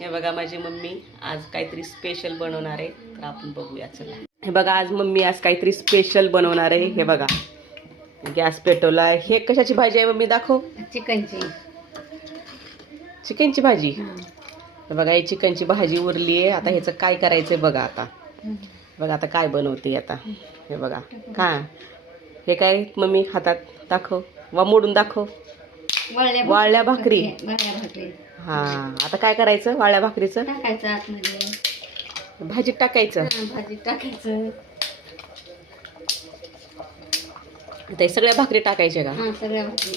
हे बघा माझी मम्मी आज काहीतरी स्पेशल बनवणार आहे, तर आपण बघूया चला. हे बघा आज मम्मी आज काहीतरी स्पेशल बनवणार आहे. हे बघा गॅस पेटवला. हे कशाची भाजी आहे मम्मी दाखव. चिकनची भाजी. हे बघा ही चिकनची भाजी उरली आहे. आता ह्याचं काय करायचंय बघा. आता काय बनवते आता. हे बघा का हे काय मम्मी हातात दाखव, वा मोडून दाखव. वाळल्या भाकरी. हा आता काय करायचं वाळल्या भाकरीचं टाकायचं आतमध्ये, भाजीत टाकायचं. भाजीत टाकायचं. आता हे सगळ्या भाकरी टाकायच्या का. सगळ्या भाकरी.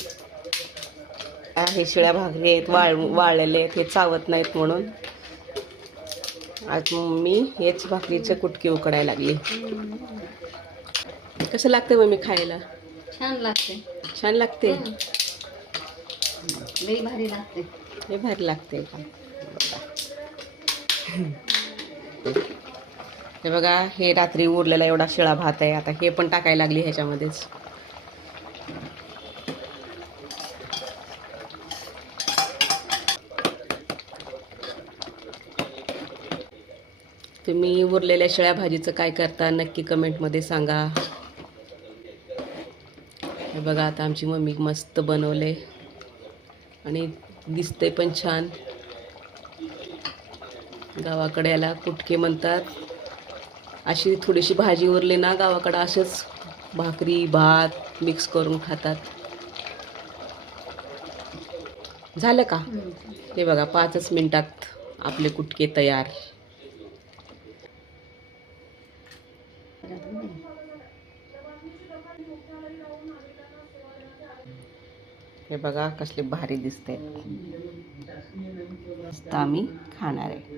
हे शिळ्या भाकरी आहेत, वाळलेले आहेत, हे चावत नाहीत म्हणून आज मम्मी हेच भाकरीचं कुटकी उकडायला लागली. कसं लागतं मम्मी खायला. छान लागते. छान लागते. लई भारी लागते. हे भारी लागते का. हे बघा हे रात्री उरलेला एवढा शिळा भात आहे. आता हे पण टाकायला लागली ह्याच्यामध्येच. तुम्ही उरलेल्या शिळ्या भाजीचं काय करता नक्की कमेंटमध्ये सांगा. हे बघा आता आमची मम्मी मस्त बनवले आणि दिसते पण छान. गावाकडे याला कुटके म्हणतात. अशी थोडीशी भाजी उरली ना गावाकडे असेच भाकरी भात मिक्स करून खातात. झालं का. हे बघा 5च मिनिटात आपले कुटके तयार. हे बघा कसले भारी दिसते. आम्ही खाणार आहे.